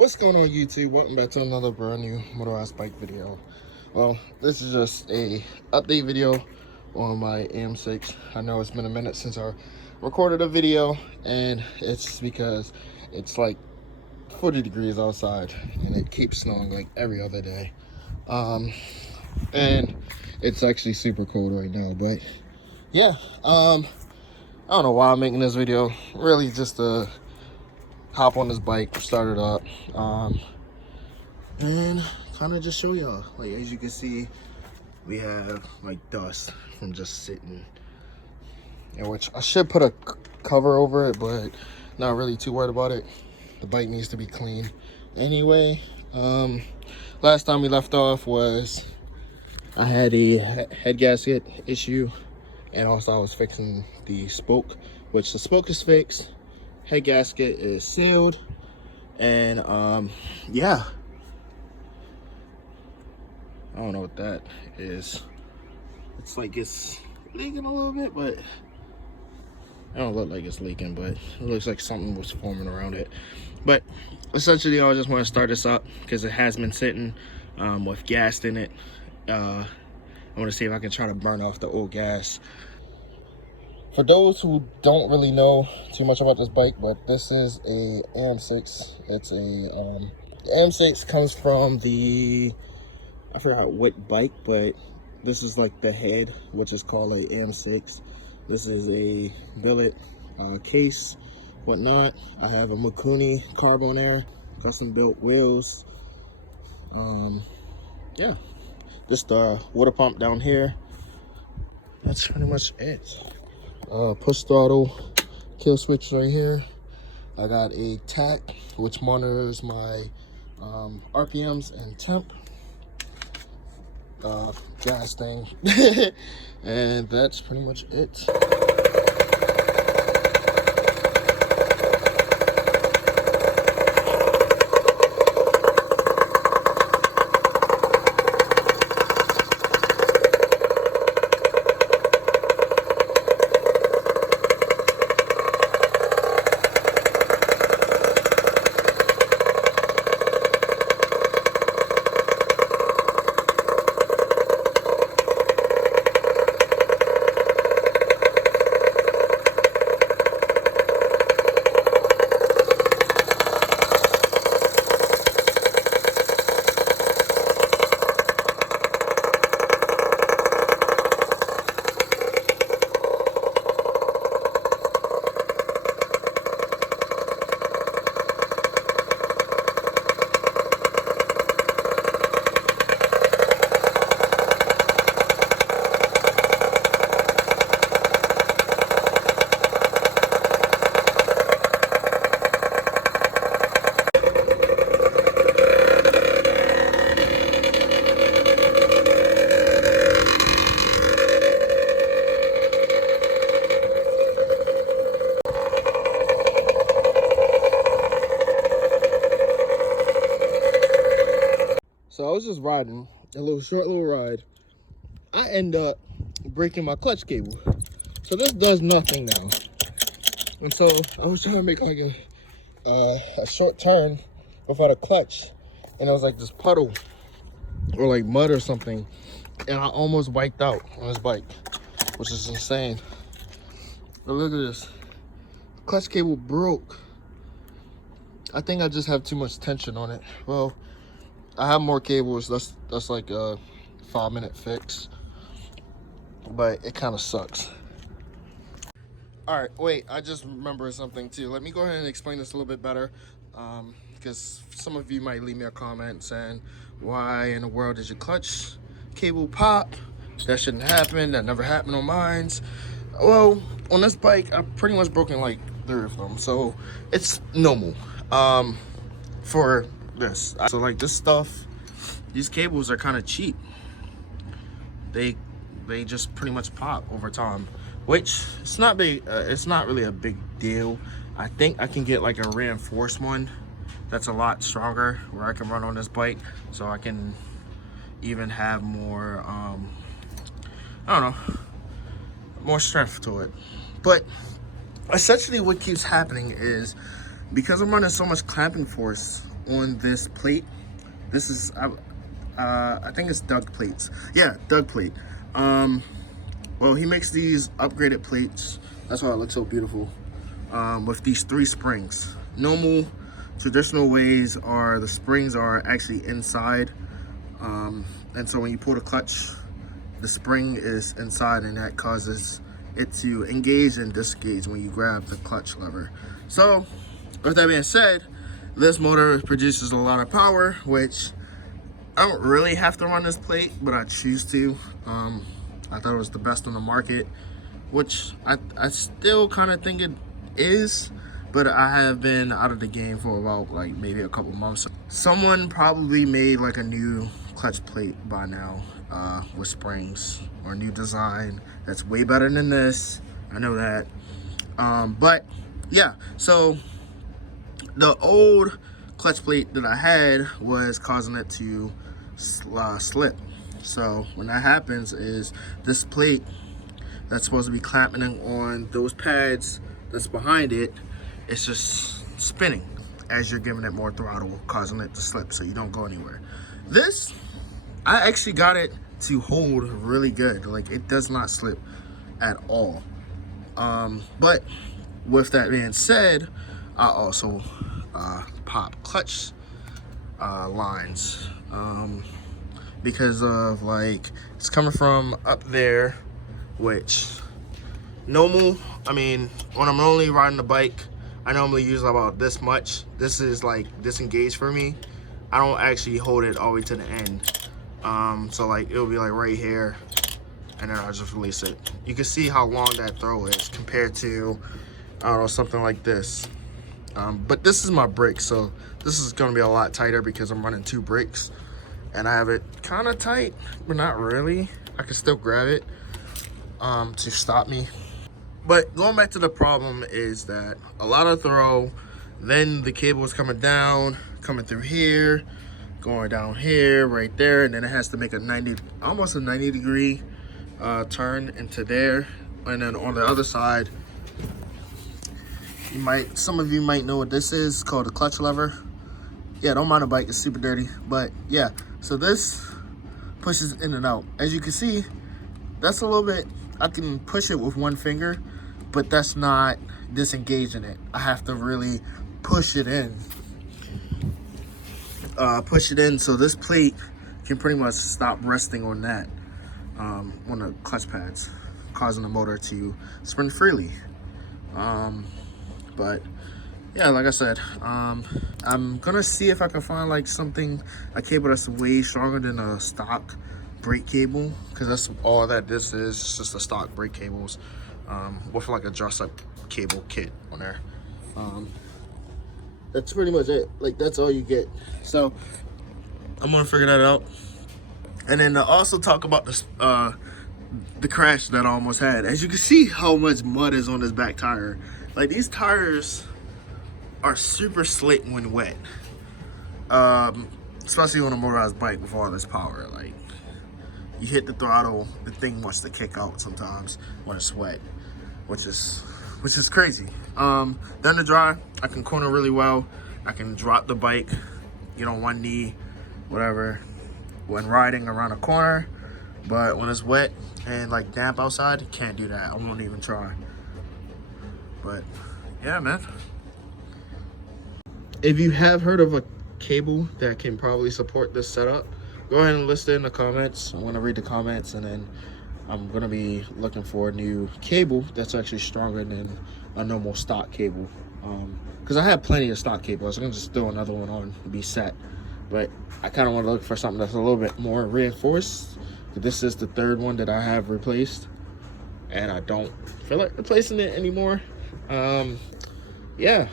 What's going on, YouTube? Welcome back to another brand new motorized bike video. Well, this is just a update video on my AM6. I know it's been a minute since I recorded a video, and it's because it's like 40 degrees outside and it keeps snowing like every other day. And it's actually super cold right now, but yeah, I don't know why I'm making this video. Really just to hop on this bike, start it up, and kind of just show y'all. Like, as you can see, we have like dust from just sitting, and which I should put a cover over it, but not really too worried about it. The bike needs to be clean anyway. Last time we left off was I had a head gasket issue, and also I was fixing the spoke, which the spoke is fixed, head gasket is sealed, and yeah, I don't know what that is. It's like it's leaking a little bit, but it don't look like it's leaking, but it looks like something was forming around it. But essentially, I just want to start this up because it has been sitting with gas in it. I want to see if I can try to burn off the old gas. For those who don't really know too much about this bike, but this is a AM6. It's a AM6 comes from the, I forgot what bike, but this is like the head, which is called a AM6. This is a billet case, whatnot. I have a Mikuni carbon air, custom built wheels. Yeah, this the water pump down here. That's pretty much it. Push throttle kill switch right here. I got a tack which monitors my RPMs and temp. Gas thing. And that's pretty much it. So I was just riding a short little ride. I end up breaking my clutch cable. So this does nothing now. And so I was trying to make like a short turn without a clutch, and it was like this puddle or like mud or something, and I almost wiped out on this bike, which is insane. But look at this. Clutch cable broke. I think I just have too much tension on it. Well, I have more cables. That's like a 5-minute fix, but it kind of sucks. All right, wait, I just remembered something too. Let me go ahead and explain this a little bit better, because some of you might leave me a comment saying, why in the world did your clutch cable pop? That shouldn't happen. That never happened on mine. Well, on this bike, I've pretty much broken like 3 of them, so it's normal for this. So like this stuff, these cables are kind of cheap. They just pretty much pop over time, which it's not big. It's not really a big deal. I think I can get like a reinforced one that's a lot stronger where I can run on this bike, so I can even have more I don't know, more strength to it. But essentially what keeps happening is, because I'm running so much clamping force on this plate. This is, I think it's Doug plates. Yeah, Doug plate. Well, he makes these upgraded plates. That's why it looks so beautiful. With these 3 springs. Normal, traditional ways are the springs are actually inside. And so when you pull the clutch, the spring is inside, and that causes it to engage and disengage when you grab the clutch lever. So, with that being said, this motor produces a lot of power, which I don't really have to run this plate, but I choose to. I thought it was the best on the market, which I still kind of think it is, but I have been out of the game for about like maybe a couple months. Someone probably made like a new clutch plate by now with springs, or a new design that's way better than this. I know that. But yeah, so the old clutch plate that I had was causing it to slip. So when that happens is this plate that's supposed to be clamping on those pads that's behind it, it's just spinning as you're giving it more throttle, causing it to slip so you don't go anywhere. This, I actually got it to hold really good. Like, it does not slip at all. But with that being said, I also pop clutch lines because of, like, it's coming from up there, which normal, I mean, when I'm only riding the bike, I normally use about this much. This is like disengaged for me. I don't actually hold it all the way to the end. So like it'll be like right here, and then I'll just release it. You can see how long that throw is compared to, I don't know, something like this. But this is my brake, so this is gonna be a lot tighter because I'm running 2 brakes, and I have it kind of tight, but not really. I can still grab it to stop me. But going back to the problem is that a lot of throw, then the cable is coming down, coming through here, going down here, right there, and then it has to make a almost a 90 degree turn into there. And then on the other side, some of you might know what this is. It's called a clutch lever. Yeah, don't mind the bike, it's super dirty. But yeah, so this pushes in and out. As you can see, that's a little bit, I can push it with 1 finger, but that's not disengaging it. I have to really push it in. So this plate can pretty much stop resting on that, on the clutch pads, causing the motor to spin freely. But yeah, like I said, I'm gonna see if I can find like a cable that's way stronger than a stock brake cable, because that's all that this is. It's just the stock brake cables with like a dress-up cable kit on there. That's pretty much it. Like, that's all you get. So I'm gonna figure that out, and then to also talk about this the crash that I almost had. As you can see how much mud is on this back tire. Like, these tires are super slick when wet, especially on a motorized bike with all this power. Like, you hit the throttle, the thing wants to kick out sometimes when it's wet, which is crazy. Then to dry, I can corner really well. I can drop the bike, get on 1 knee, whatever, when riding around a corner. But when it's wet and like damp outside, can't do that. I won't even try. But yeah, man. If you have heard of a cable that can probably support this setup, go ahead and list it in the comments. I want to read the comments, and then I'm going to be looking for a new cable that's actually stronger than a normal stock cable. Because I have plenty of stock cable. I was going to just throw another one on to be set. But I kind of want to look for something that's a little bit more reinforced. This is the 3rd one that I have replaced, and I don't feel like replacing it anymore. Yeah.